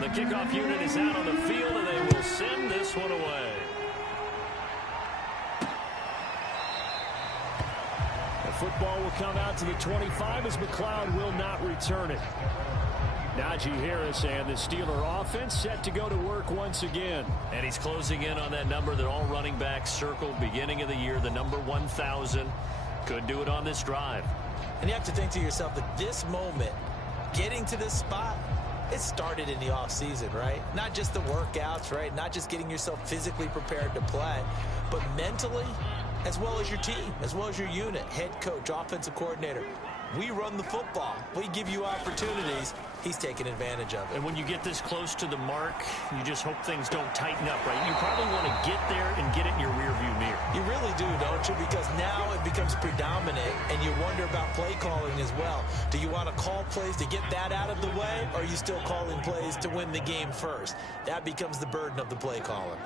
The kickoff unit is out on the field, and they will send this one away. The football will come out to the 25 as McLeod will not return it. Najee Harris and the Steeler offense set to go to work once again. And he's closing in on that number that all running backs circled beginning of the year, the number 1,000. Could do it on this drive. And you have to think to yourself that this moment, getting to this spot, it started in the offseason, right? Not just the workouts, right? Not just getting yourself physically prepared to play, but mentally, as well as your team, as well as your unit, head coach, offensive coordinator. We run the football. We give you opportunities. He's taking advantage of it. And when you get this close to the mark, you just hope things don't tighten up, right? You probably want to get there and get it in your rearview mirror. You really do, don't you? Because now it becomes predominant, and you wonder about play calling as well. Do you want to call plays to get that out of the way, or are you still calling plays to win the game first? That becomes the burden of the play caller.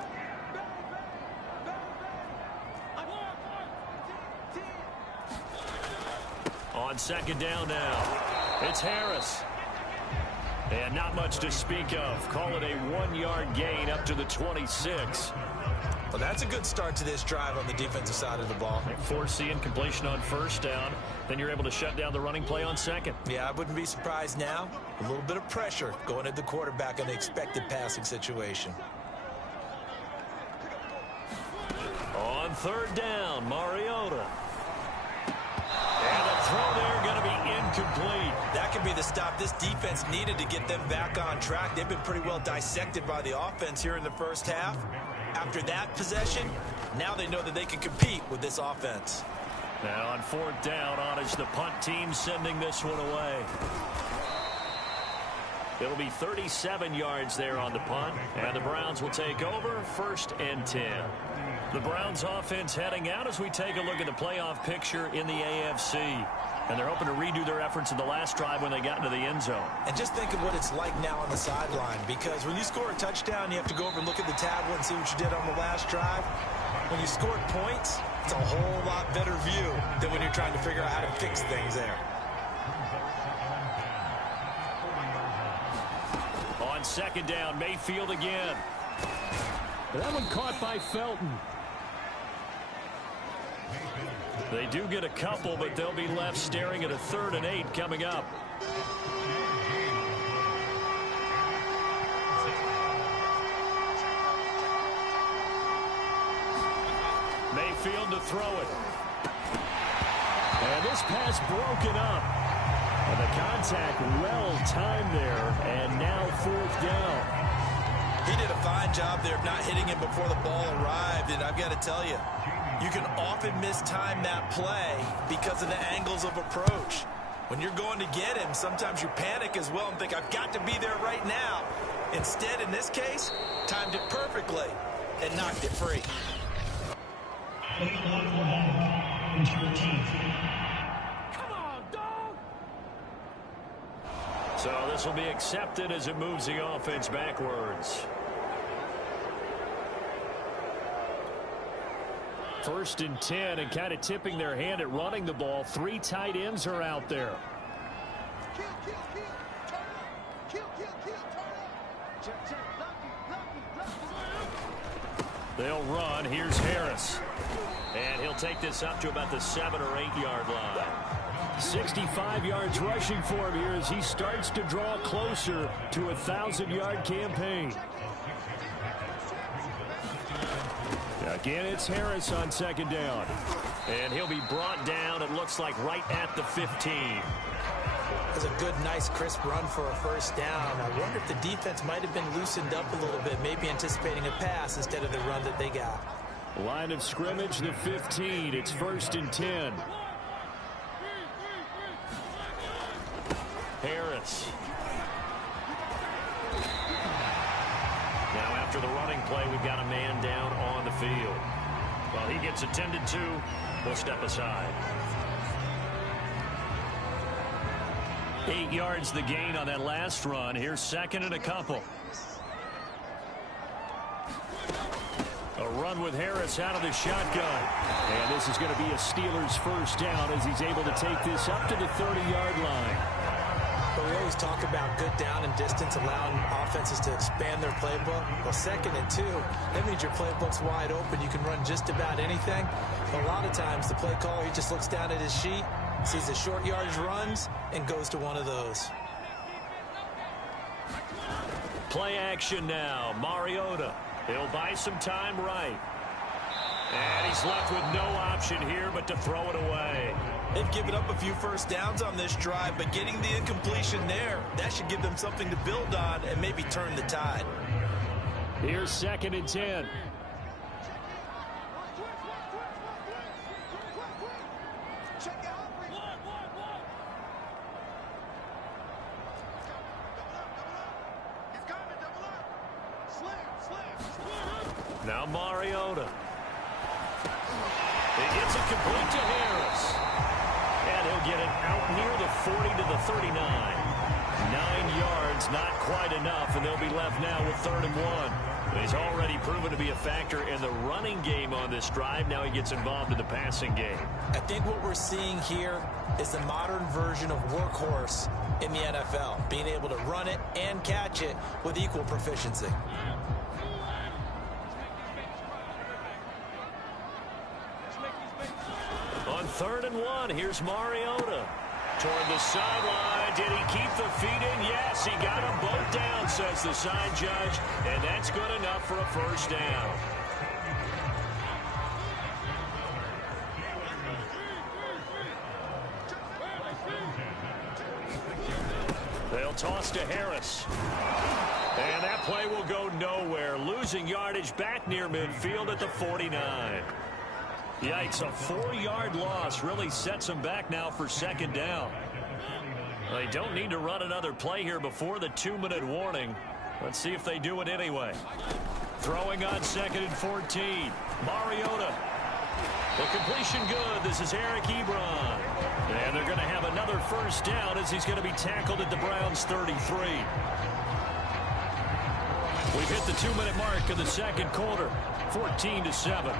On second down now, it's Harris. And not much to speak of. Call it a 1-yard gain up to the 26. Well, that's a good start to this drive on the defensive side of the ball. Forcing completion on first down. Then you're able to shut down the running play on second. Yeah, I wouldn't be surprised now. A little bit of pressure going at the quarterback in the expected passing situation. On third down, Mariota. And the throw there going to be incomplete. That could be the stop this defense needed to get them back on track. They've been pretty well dissected by the offense here in the first half. After that possession, now they know that they can compete with this offense. Now on fourth down, on is the punt team sending this one away. It'll be 37 yards there on the punt, and the Browns will take over 1st and 10. The Browns offense heading out as we take a look at the playoff picture in the AFC. And they're hoping to redo their efforts in the last drive when they got into the end zone. And just think of what it's like now on the sideline, because when you score a touchdown, you have to go over and look at the tablet and see what you did on the last drive. When you scored points, it's a whole lot better view than when you're trying to figure out how to fix things there. On second down, Mayfield again. That one caught by Felton. They do get a couple, but they'll be left staring at a 3rd and 8 coming up. Mayfield to throw it. And this pass broken up. And the contact well timed there, and now 4th down. He did a fine job there of not hitting him before the ball arrived, and I've got to tell you, you can often mistime that play because of the angles of approach. When you're going to get him, sometimes you panic as well and think, I've got to be there right now. Instead, in this case, timed it perfectly and knocked it free. Come on, dog! So this will be accepted as it moves the offense backwards. 1st and 10, and kind of tipping their hand at running the ball. 3 tight ends are out there. They'll run. Here's Harris. And he'll take this up to about the 7 or 8 yard line. 65 yards rushing for him here as he starts to draw closer to a 1,000-yard campaign. Again, it's Harris on second down. And he'll be brought down, it looks like, right at the 15. That's a good, nice, crisp run for a 1st down. I wonder if the defense might have been loosened up a little bit, maybe anticipating a pass instead of the run that they got. Line of scrimmage, the 15. It's 1st and 10. Harris. Now after the running play, we've got a man down on the field. While he gets attended to, we'll step aside. 8 yards the gain on that last run. Here's 2nd and a couple. A run with Harris out of the shotgun. And this is going to be a Steelers 1st down as he's able to take this up to the 30-yard line. But we always talk about good down and distance, allowing offenses to expand their playbook. Well, 2nd and 2, that means your playbook's wide open. You can run just about anything. But a lot of times, the play caller, he just looks down at his sheet, sees the short yardage runs, and goes to one of those. Play action now. Mariota. He'll buy some time right. And he's left with no option here but to throw it away. They've given up a few first downs on this drive, but getting the incompletion there, that should give them something to build on and maybe turn the tide. Here's 2nd and 10. Now Mariota. It gets it complete to Harris. And he'll get it out near the 40 to the 39. 9 yards, not quite enough, and they'll be left now with 3rd and 1. He's already proven to be a factor in the running game on this drive. Now he gets involved in the passing game. I think what we're seeing here is the modern version of workhorse in the NFL, being able to run it and catch it with equal proficiency. On 3rd and 1, here's Mariota. Toward the sideline. Did he keep the feet in? Yes, he got them both down, says the side judge. And that's good enough for a first down. They'll toss to Harris. And that play will go nowhere. Losing yardage back near midfield at the 49. Yikes, a 4-yard loss really sets them back now for 2nd down. They don't need to run another play here before the 2-minute warning. Let's see if they do it anyway. Throwing on 2nd and 14. Mariota. The completion good. This is Eric Ebron. And they're going to have another first down as he's going to be tackled at the Browns' 33. We've hit the 2-minute mark of the 2nd quarter. 14-7.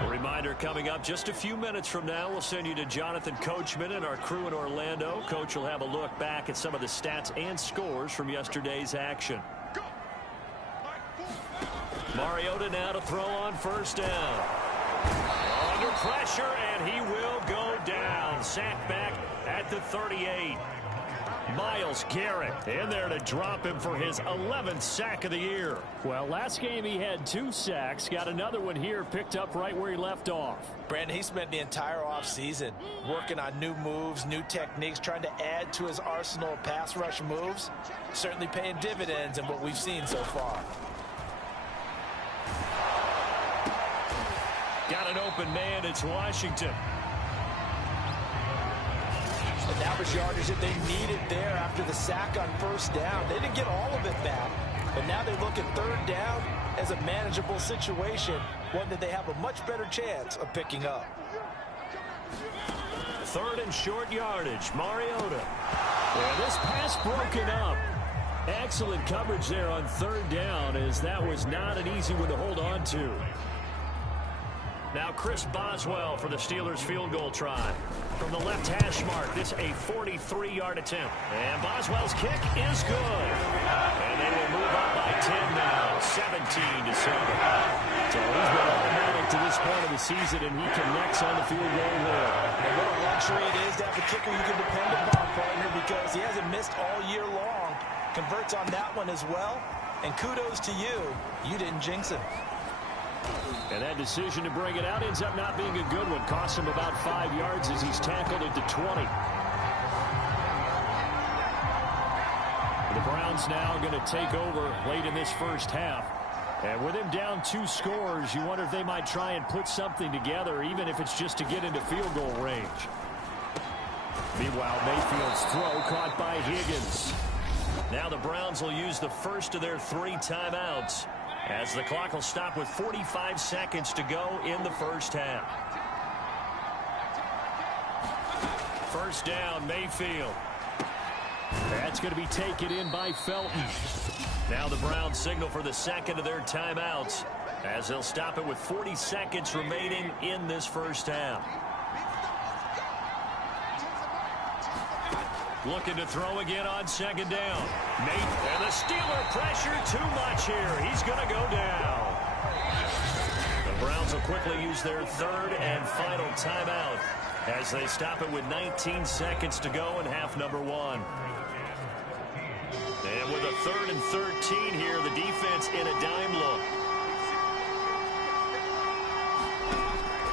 A reminder coming up just a few minutes from now, we'll send you to Jonathan Coachman and our crew in Orlando. Coach will have a look back at some of the stats and scores from yesterday's action. Mariota now to throw on first down. Under pressure, and he will go down. Sacked back at the 38. Myles Garrett in there to drop him for his 11th sack of the year. Well, last game he had 2 sacks. Got another one here, picked up right where he left off. Brandon, he spent the entire offseason working on new moves, new techniques, trying to add to his arsenal of pass rush moves. Certainly paying dividends in what we've seen so far. Got an open man. It's Washington. And that was yardage that they needed there after the sack on first down. They didn't get all of it back, but now they look at 3rd down as a manageable situation, one that they have a much better chance of picking up. 3rd and short yardage. Mariota. And this pass broken up. Excellent coverage there on 3rd down, as that was not an easy one to hold on to. Now Chris Boswell for the Steelers field goal try. From the left hash mark, this a 43-yard attempt. And Boswell's kick is good. And they will move up by 10 now, 17-7. So he's been automatic to this point of the season, and he connects on the field goal there. And what a luxury it is to have a kicker you can depend upon, partner, because he hasn't missed all year long. Converts on that one as well. And kudos to you. You didn't jinx him. And that decision to bring it out ends up not being a good one. Costs him about 5 yards as he's tackled at the 20. The Browns now going to take over late in this first half. And with him down 2 scores, you wonder if they might try and put something together, even if it's just to get into field goal range. Meanwhile, Mayfield's throw caught by Higgins. Now the Browns will use the first of their 3 timeouts, as the clock will stop with 45 seconds to go in the first half. First down, Mayfield. That's going to be taken in by Felton. Now the Browns signal for the second of their timeouts, as they'll stop it with 40 seconds remaining in this first half. Looking to throw again on second down. And the Steeler pressure too much here. He's going to go down. The Browns will quickly use their third and final timeout as they stop it with 19 seconds to go in half number one. And with a 3rd and 13 here, the defense in a dime look.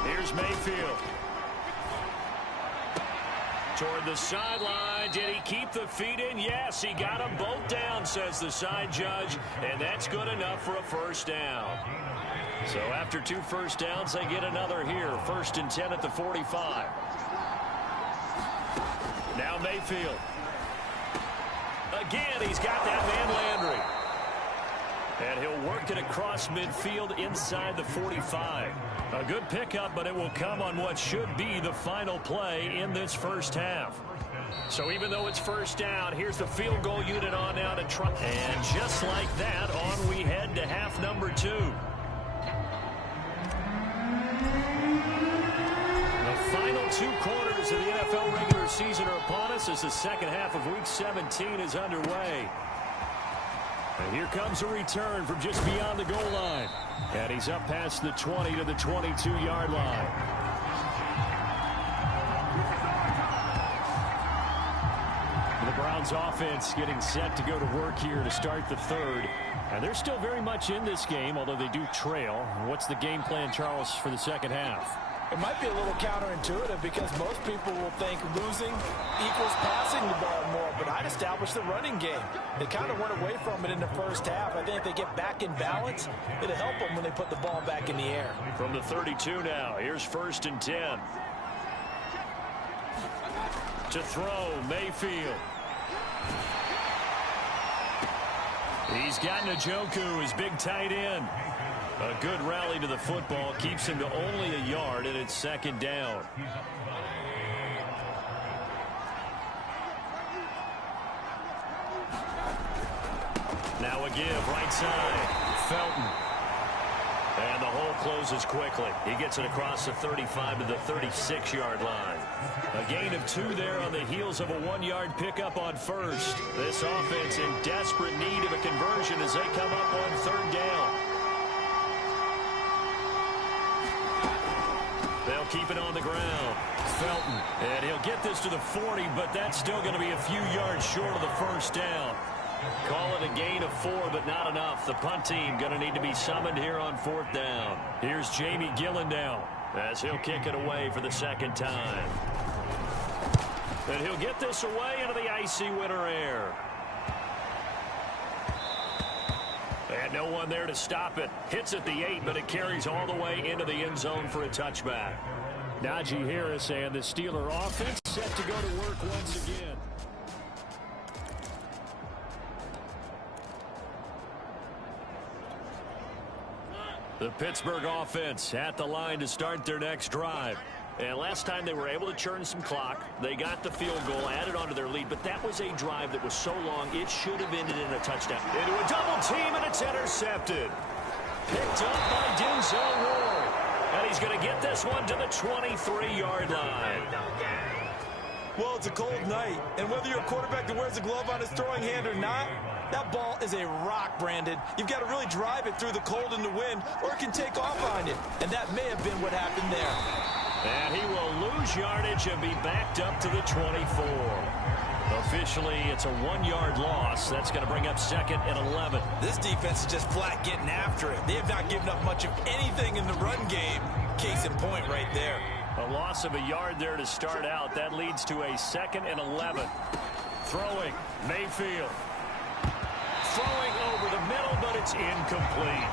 Here's Mayfield. Toward the sideline. Did he keep the feet in? Yes, he got them both down, says the side judge. And that's good enough for a first down. So after 2 first downs, they get another here. 1st and 10 at the 45. Now Mayfield. Again, he's got that man Landry. And he'll work it across midfield inside the 45. A good pickup, but it will come on what should be the final play in this first half. So even though it's first down, here's the field goal unit on now to try. And just like that, on we head to half number 2. The final 2 quarters of the NFL regular season are upon us as the second half of Week 17 is underway. And here comes a return from just beyond the goal line. And he's up past the 20 to the 22-yard line. The Browns offense getting set to go to work here to start the third. And they're still very much in this game, although they do trail. What's the game plan, Charles, for the second half? It might be a little counterintuitive because most people will think losing equals passing the ball more, but I'd establish the running game. They kind of went away from it in the first half. I think if they get back in balance, it'll help them when they put the ball back in the air. From the 32 now, here's 1st and 10. To throw, Mayfield. He's got Njoku, his big tight end. A good rally to the football keeps him to only a yard, and it's 2nd down. Now a give, right side. Felton. And the hole closes quickly. He gets it across the 35 to the 36-yard line. A gain of 2 there on the heels of a 1-yard pickup on first. This offense in desperate need of a conversion as they come up on 3rd down. They'll keep it on the ground. Felton. And he'll get this to the 40, but that's still going to be a few yards short of the first down. Call it a gain of 4, but not enough. The punt team going to need to be summoned here on 4th down. Here's Jamie Gillen now as he'll kick it away for the 2nd time. And he'll get this away into the icy winter air. And no one there to stop it. Hits at the 8, but it carries all the way into the end zone for a touchback. Najee Harris and the Steeler offense set to go to work once again. The Pittsburgh offense at the line to start their next drive. And last time they were able to churn some clock. They got the field goal, added onto their lead, but that was a drive that was so long it should have ended in a touchdown. Into a double team, and it's intercepted. Picked up by Denzel Ward. And he's going to get this one to the 23-yard line. Well, it's a cold night, and whether you're a quarterback that wears a glove on his throwing hand or not, that ball is a rock, Brandon. You've got to really drive it through the cold and the wind, or it can take off on you. And that may have been what happened there. And he will lose yardage and be backed up to the 24. Officially, it's a 1-yard loss. That's going to bring up 2nd and 11. This defense is just flat getting after it. They have not given up much of anything in the run game. Case in point right there. A loss of a yard there to start out. That leads to a 2nd and 11. Throwing, Mayfield. Throwing over the middle, but it's incomplete.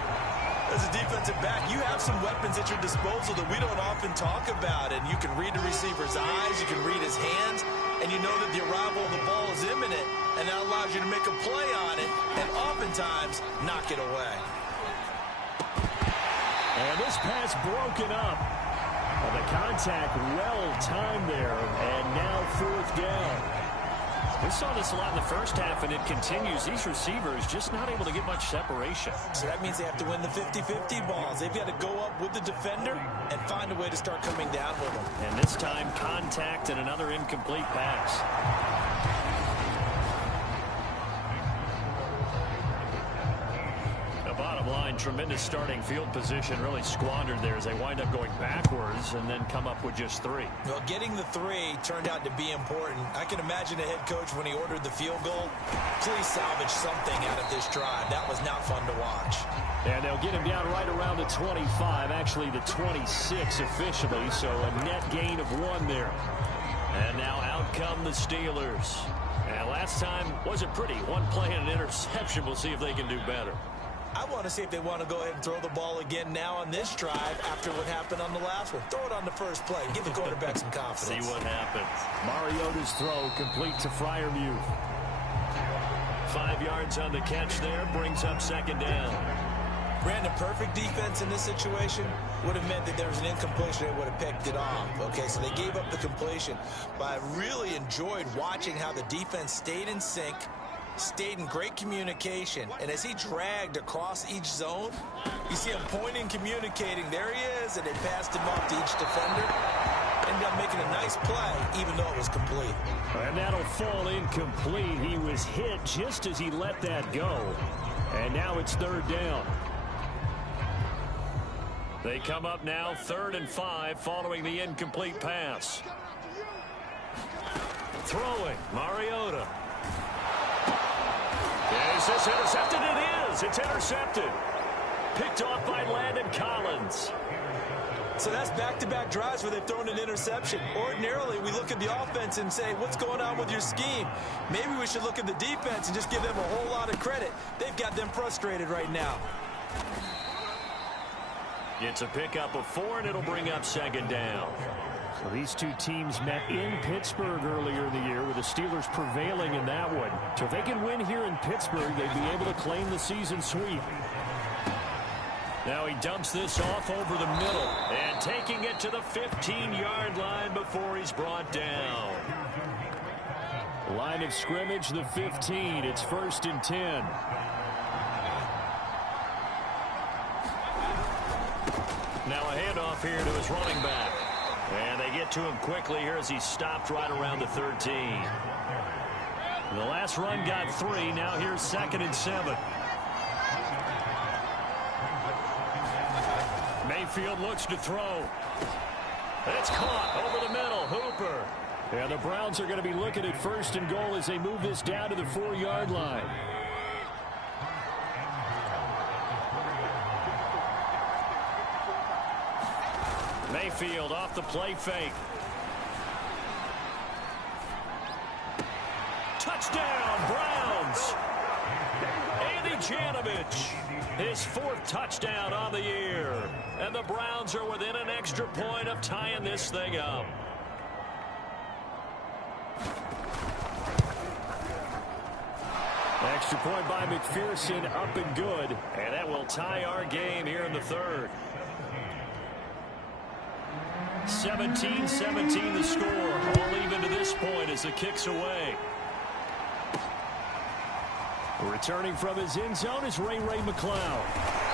As a defensive back, you have some weapons at your disposal that we don't often talk about. And you can read the receiver's eyes, you can read his hands, and you know that the arrival of the ball is imminent, and that allows you to make a play on it, and oftentimes knock it away. And this pass broken up. The contact well timed there, and now 4th down. We saw this a lot in the first half, and it continues. These receivers just not able to get much separation. So that means they have to win the 50-50 balls. They've got to go up with the defender and find a way to start coming down with them. And this time, contact and another incomplete pass. tremendous starting field position really squandered there as they wind up going backwards and then come up with just 3. Well, getting the 3 turned out to be important. I can imagine a head coach when he ordered the field goal. Please salvage something out of this drive. That was not fun to watch. And they'll get him down right around the 25, actually the 26 officially, so a net gain of 1 there. And now out come the Steelers. And last time wasn't pretty. 1 play and an interception. We'll see if they can do better. I want to see if they want to go ahead and throw the ball again now on this drive after what happened on the last one. Throw it on the first play. Give the quarterback some confidence. See what happens. Mariota's throw complete to Freiermuth. 5 yards on the catch there. Brings up 2nd down. Brandon, perfect defense in this situation would have meant that there was an incompletion. They would have picked it off. Okay, so they gave up the completion. But I really enjoyed watching how the defense stayed in sync, stayed in great communication. And as he dragged across each zone, you see him pointing, communicating. There he is, and they passed him off to each defender. Ended up making a nice play, even though it was complete. And that'll fall incomplete. He was hit just as he let that go. And now it's 3rd down. They come up now 3rd and 5 following the incomplete pass. Throwing, Mariota. Is this intercepted? It is. It's intercepted. Picked off by Landon Collins. So that's back-to-back drives where they've thrown an interception. Ordinarily, we look at the offense and say, what's going on with your scheme? Maybe we should look at the defense and just give them a whole lot of credit. They've got them frustrated right now. It's a pickup of 4, and it'll bring up 2nd down. So these 2 teams met in Pittsburgh earlier in the year, with the Steelers prevailing in that one. So if they can win here in Pittsburgh, they'd be able to claim the season sweep. Now he dumps this off over the middle and taking it to the 15-yard line before he's brought down. Line of scrimmage, the 15. It's 1st and 10. Now a handoff here to his running back. And they get to him quickly here as he stopped right around the 13. The last run got 3. Now here's 2nd and 7. Mayfield looks to throw. It's caught over the middle. Hooper. And the Browns are going to be looking at 1st and goal as they move this down to the 4-yard line. Mayfield off the play fake. Touchdown, Browns. Andy Janovich, his 4th touchdown on the year. And the Browns are within an extra point of tying this thing up. Extra point by McPherson, up and good. And that will tie our game here in the 3rd. 17-17 the score. All even to this point as the kick's away. Returning from his end zone is Ray McCloud.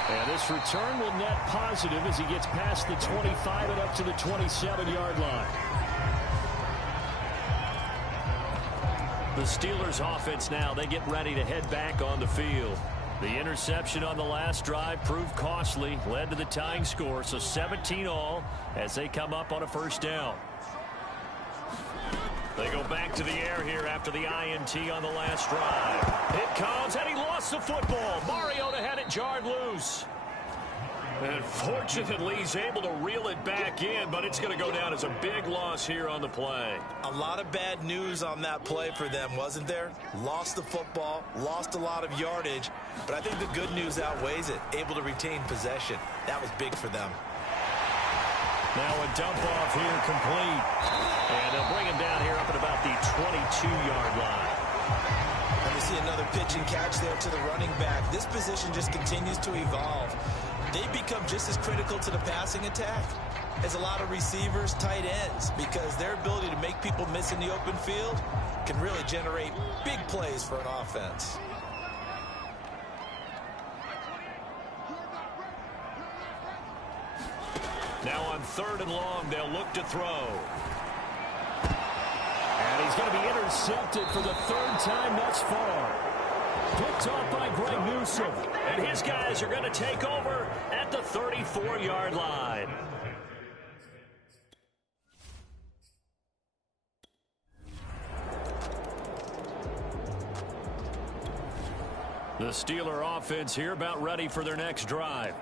And this return will net positive as he gets past the 25 and up to the 27-yard line. The Steelers offense now, they get ready to head back on the field. The interception on the last drive proved costly, led to the tying score, so 17 all as they come up on a 1st down. They go back to the air here after the INT on the last drive. It comes, and he lost the football. Mariota had it jarred loose. And fortunately, he's able to reel it back in, but it's going to go down as a big loss here on the play. A lot of bad news on that play for them, wasn't there? Lost the football, lost a lot of yardage, but I think the good news outweighs it. Able to retain possession. That was big for them. Now a dump off here complete. And they'll bring him down here up at about the 22-yard line. And we see another pitch and catch there to the running back. This position just continues to evolve. They become just as critical to the passing attack as a lot of receivers, tight ends, because their ability to make people miss in the open field can really generate big plays for an offense. Now on 3rd and long, they'll look to throw. And he's going to be intercepted for the 3rd time thus far. Picked off by Greg Newsome. And his guys are going to take over at the 34-yard line. The Steeler offense here about ready for their next drive.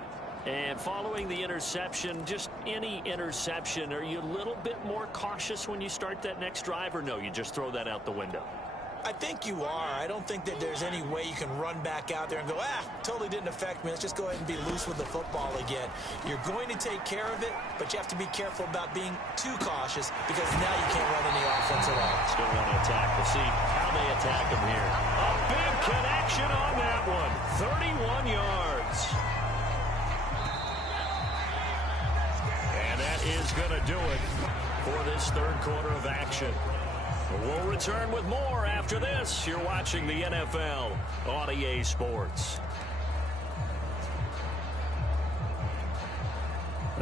And following the interception, just any interception, are you a little bit more cautious when you start that next drive, or no, you just throw that out the window? I think you are. I don't think that there's any way you can run back out there and go, totally didn't affect me. Let's just go ahead and be loose with the football again. You're going to take care of it, but you have to be careful about being too cautious because now you can't run any offense at all. Still want to attack. We'll see how they attack him here. A big connection on that one. 31 yards. And that is going to do it for this third quarter of action. We'll return with more after this. You're watching the NFL on EA Sports.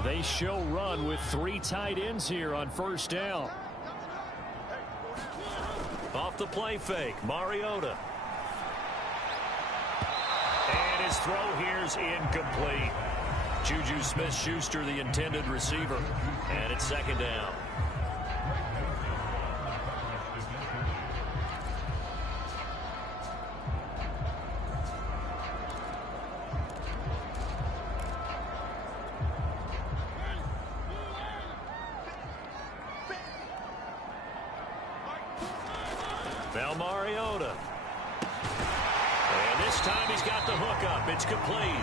They show run with 3 tight ends here on first down. Off the play fake, Mariota. And his throw here's incomplete. Juju Smith-Schuster, the intended receiver. And it's second down. Now Mariota. And this time he's got the hook up. It's complete.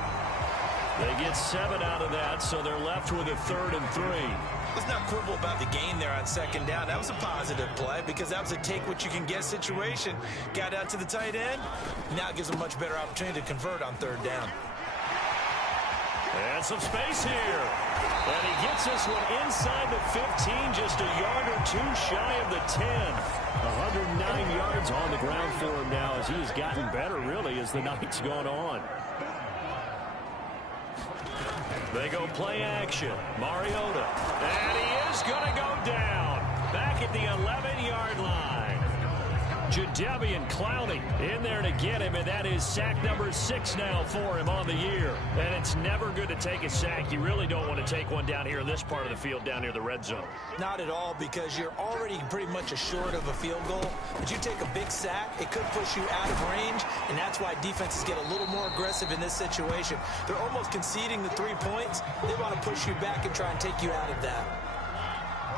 They get 7 out of that, so they're left with a 3rd and 3. Let's not quibble about the gain there on second down. That was a positive play because that was a take-what-you-can-get situation. Got out to the tight end. Now it gives them a much better opportunity to convert on 3rd down. And some space here. And he gets this one inside the 15, just a yard or 2 shy of the 10. 109 yards on the ground for him now as he has gotten better, really, as the night's gone on. They go play action. Mariota. And he is going to go down. Back at the 11-yard line. Jadeveon Clowney in there to get him, and that is sack number 6 now for him on the year. And it's never good to take a sack. You really don't want to take one down here in this part of the field, down near the red zone. Not at all, because you're already pretty much assured of a field goal. But you take a big sack, it could push you out of range, and that's why defenses get a little more aggressive in this situation. They're almost conceding the 3 points. They want to push you back and try and take you out of that.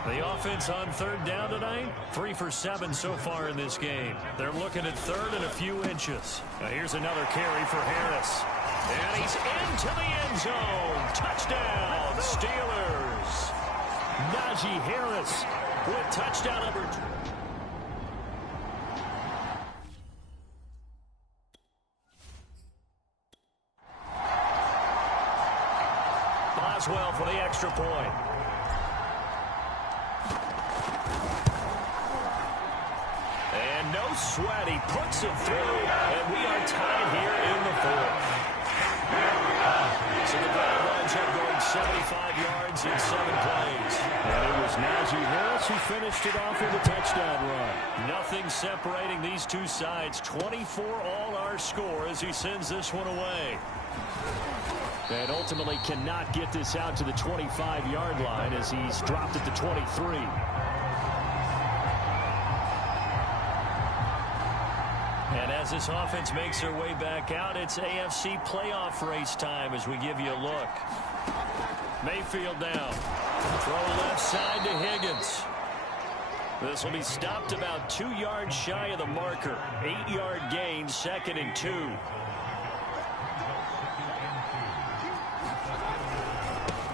The offense on 3rd down tonight, 3 for 7 so far in this game. They're looking at 3rd and a few inches. Now here's another carry for Harris. And he's into the end zone. Touchdown, Steelers. Najee Harris with touchdown number 2. Boswell for the extra point. And no sweat, he puts it through, and we are tied here in the 4th. So the battle lines up going 75 yards in 7 plays. And it was Najee Harris who finished it off with a touchdown run. Nothing separating these two sides. 24 all our score as he sends this one away. And ultimately cannot get this out to the 25-yard line as he's dropped at the 23. And as this offense makes their way back out, it's AFC playoff race time as we give you a look. Mayfield now. Throw left side to Higgins. This will be stopped about 2 yards shy of the marker. 8-yard gain, 2nd and 2.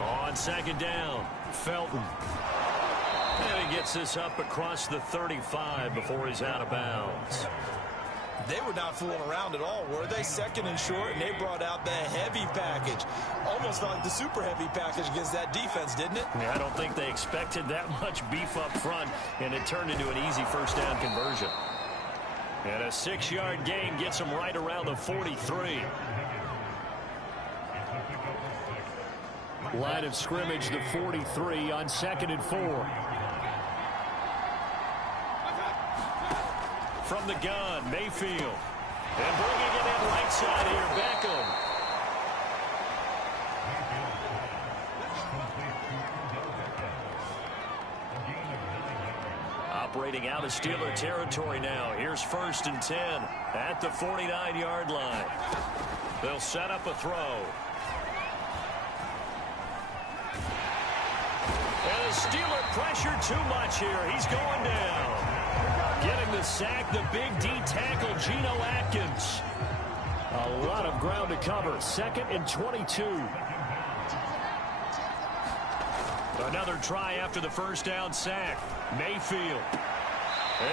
On 2nd down, Felton. And he gets this up across the 35 before he's out of bounds. They were not fooling around at all, were they? 2nd and short, and they brought out the heavy package. Almost like the super heavy package against that defense, didn't it? Yeah, I don't think they expected that much beef up front, and it turned into an easy 1st down conversion. And a 6-yard gain gets them right around the 43. Line of scrimmage, the 43 on 2nd and 4. From the gun, Mayfield. And bringing it in right side here, Beckham. Operating out of Steeler territory now. Here's 1st and 10 at the 49-yard line. They'll set up a throw. And the Steeler pressure too much here. He's going down. Getting the sack, the big D tackle, Geno Atkins. A lot of ground to cover. 2nd and 22. Another try after the first down sack. Mayfield.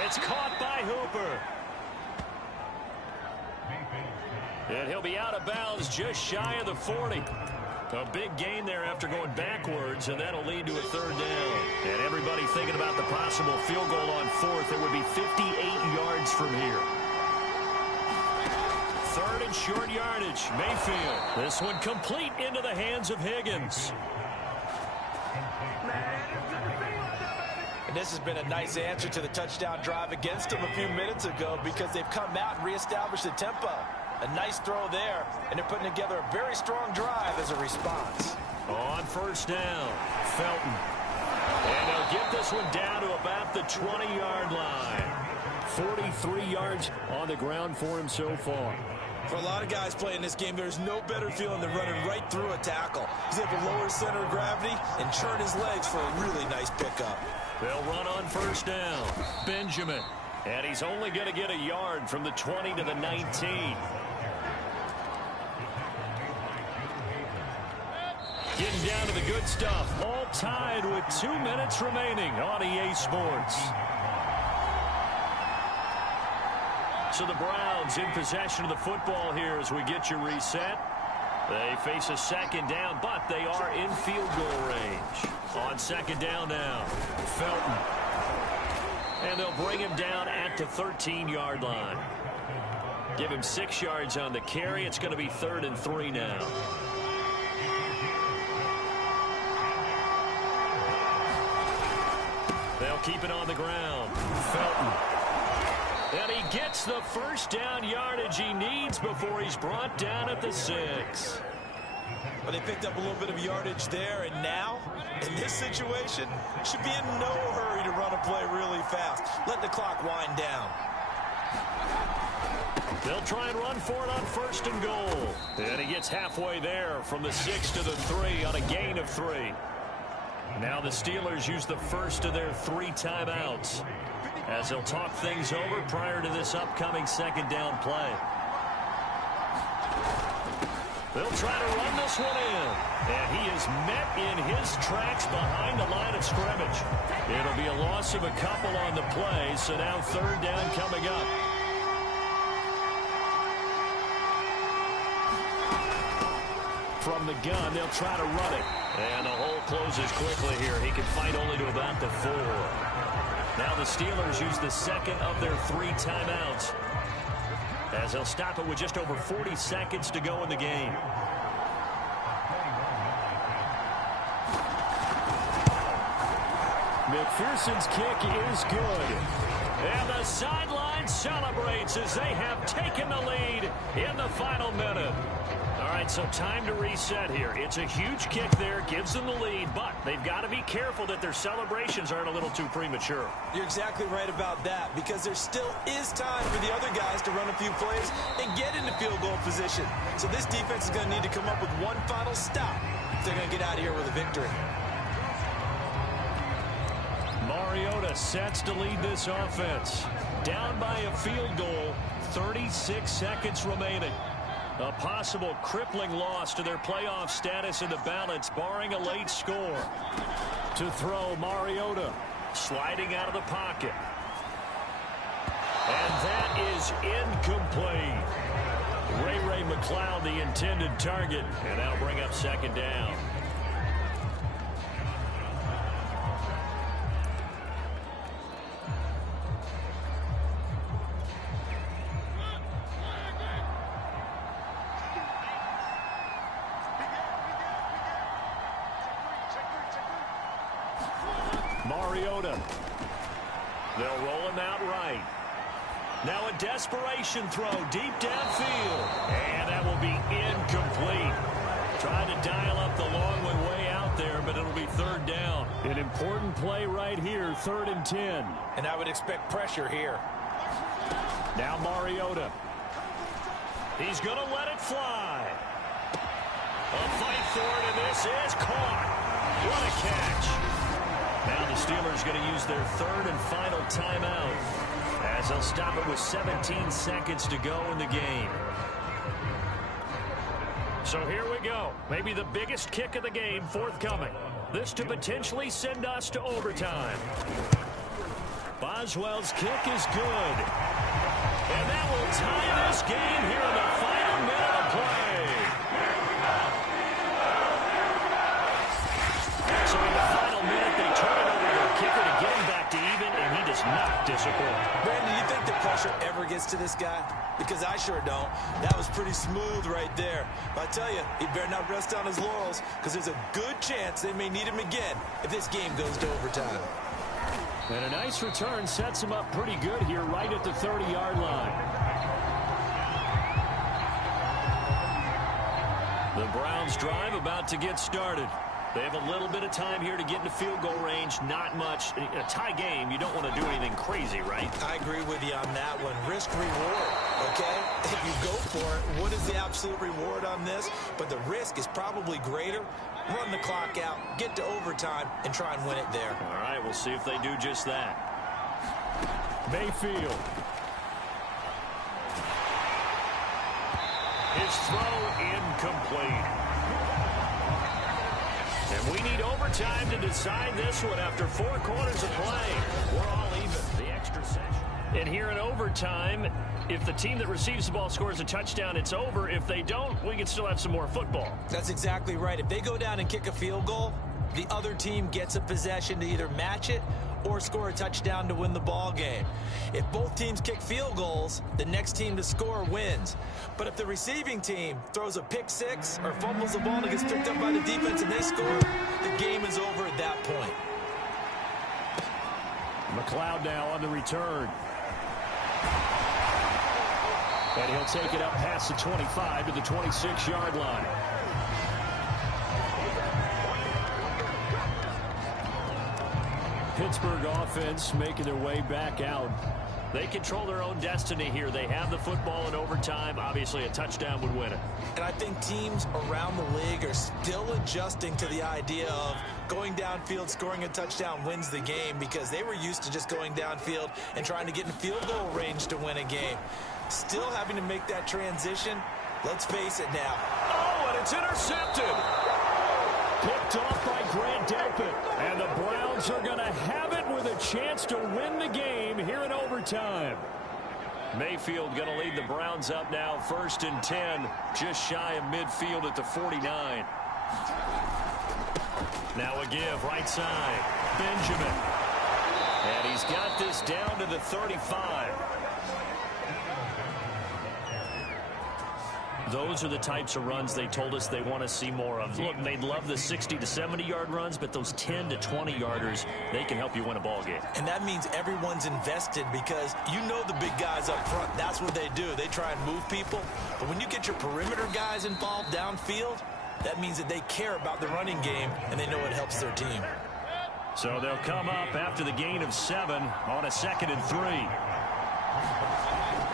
It's caught by Hooper. And he'll be out of bounds just shy of the 40. A big gain there after going backwards, and that'll lead to a 3rd down. And everybody thinking about the possible field goal on 4th. It would be 58 yards from here. 3rd and short yardage. Mayfield. This one complete into the hands of Higgins. And this has been a nice answer to the touchdown drive against them a few minutes ago because they've come out and reestablished the tempo. A nice throw there, and they're putting together a very strong drive as a response. On 1st down, Felton. And they'll get this one down to about the 20-yard line. 43 yards on the ground for him so far. For a lot of guys playing this game, there's no better feeling than running right through a tackle. He's able to lower his center of gravity and churn his legs for a really nice pickup. They'll run on 1st down. Benjamin. And he's only going to get a yard from the 20 to the 19. Getting down to the good stuff. All tied with 2 minutes remaining on EA Sports. So the Browns in possession of the football here as we get you reset. They face a 2nd down, but they are in field goal range. On 2nd down now, Felton. And they'll bring him down at the 13-yard line. Give him 6 yards on the carry. It's going to be 3rd and 3 now. They'll keep it on the ground. Felton. And he gets the 1st down yardage he needs before he's brought down at the 6. But they picked up a little bit of yardage there, and now, in this situation, should be in no hurry to run a play really fast. Let the clock wind down. They'll try and run for it on 1st and goal. And he gets halfway there from the 6 to the 3 on a gain of 3. Now the Steelers use the first of their 3 timeouts as they'll talk things over prior to this upcoming 2nd down play. They'll try to run this one in. And he is met in his tracks behind the line of scrimmage. It'll be a loss of a couple on the play, so now 3rd down coming up. From the gun, they'll try to run it. And the hole closes quickly here. He can fight only to about the 4. Now the Steelers use the 2nd of their 3 timeouts as they'll stop it with just over 40 seconds to go in the game. McPherson's kick is good. And the sideline celebrates as they have taken the lead in the final minute. All right, so time to reset here. It's a huge kick there, gives them the lead, but they've got to be careful that their celebrations aren't a little too premature. You're exactly right about that, because there still is time for the other guys to run a few plays and get into field goal position. So this defense is going to need to come up with one final stop if they're going to get out of here with a victory. Mariota sets to lead this offense. Down by a field goal, 36 seconds remaining. A possible crippling loss to their playoff status in the balance, barring a late score. To throw, Mariota sliding out of the pocket. And that is incomplete. Ray McCloud, the intended target, and that'll bring up 2nd down. Mariota. They'll roll him out right. Now a desperation throw deep downfield. And that will be incomplete. Trying to dial up the long one way out there, but it'll be third down. An important play right here, 3rd and 10. And I would expect pressure here. Now Mariota. He's going to let it fly. A fight for it, and this is caught. What a catch. Now the Steelers going to use their 3rd and final timeout, as they'll stop it with 17 seconds to go in the game. So here we go. Maybe the biggest kick of the game forthcoming. This to potentially send us to overtime. Boswell's kick is good. And that will tie this game here in the final minute of play. So in the final minute, they turn it over to their kicker to get him back to even, and he does not disappoint. Brandon, do you think the pressure ever gets to this guy? Because I sure don't. That was pretty smooth right there. But I tell you, he better not rest on his laurels, because there's a good chance they may need him again if this game goes to overtime. And a nice return sets him up pretty good here right at the 30-yard line. The Browns drive about to get started. They have a little bit of time here to get into field goal range. Not much. In a tie game, you don't want to do anything crazy, right? I agree with you on that one. Risk reward, okay? If you go for it, what is the absolute reward on this? But the risk is probably greater. Run the clock out, get to overtime, and try and win it there. All right, we'll see if they do just that. Mayfield. His throw incomplete. And we need overtime to decide this one after 4 quarters of play. We're all even. The extra session. And here in overtime, if the team that receives the ball scores a touchdown, it's over. If they don't, we can still have some more football. That's exactly right. If they go down and kick a field goal, the other team gets a possession to either match it or score a touchdown to win the ball game. If both teams kick field goals, the next team to score wins. But if the receiving team throws a pick six or fumbles the ball and it gets picked up by the defense and they score, the game is over at that point. McLeod now on the return. And he'll take it up past the 25 to the 26-yard line. Pittsburgh offense making their way back out. They control their own destiny here. They have the football in overtime. Obviously, a touchdown would win it. And I think teams around the league are still adjusting to the idea of going downfield, scoring a touchdown wins the game, because they were used to just going downfield and trying to get in field goal range to win a game. Still having to make that transition. Let's face it now. Oh, and it's intercepted. Picked off by Grant Delpit. And the Browns are going to have it with a chance to win the game here in overtime. Mayfield going to lead the Browns up now, 1st and 10, just shy of midfield at the 49. Now a give, right side, Benjamin. And he's got this down to the 35. Those are the types of runs they told us they want to see more of. Look, they'd love the 60 to 70-yard runs, but those 10 to 20-yarders, they can help you win a ball game. And that means everyone's invested, because you know the big guys up front, that's what they do. They try and move people. But when you get your perimeter guys involved downfield, that means that they care about the running game, and they know it helps their team. So they'll come up after the gain of 7 on a 2nd and 3.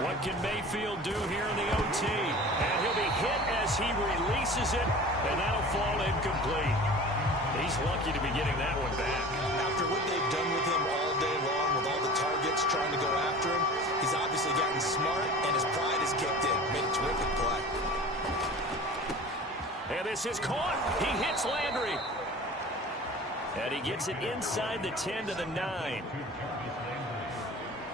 What can Mayfield do here in the OT? And he'll be hit as he releases it, and that'll fall incomplete. He's lucky to be getting that one back. After what they've done with him all day long, with all the targets trying to go after him, he's obviously gotten smart, and his pride is kicked in. Made a terrific play. And this is caught. He hits Landry. And he gets it inside the 10 to the 9.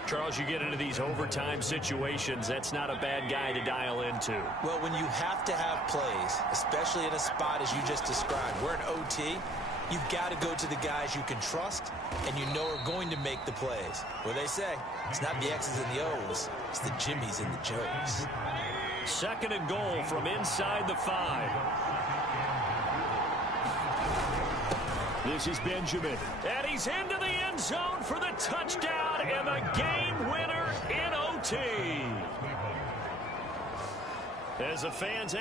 Charles, you get into these overtime situations, that's not a bad guy to dial into. Well, when you have to have plays, especially in a spot as you just described, we're in OT, you've got to go to the guys you can trust and you know are going to make the plays. What they say, it's not the X's and the O's, it's the Jimmies and the Joes. 2nd and goal from inside the 5. This is Benjamin. And he's into the end zone for the touchdown and the game winner in OT. penalty. As the fans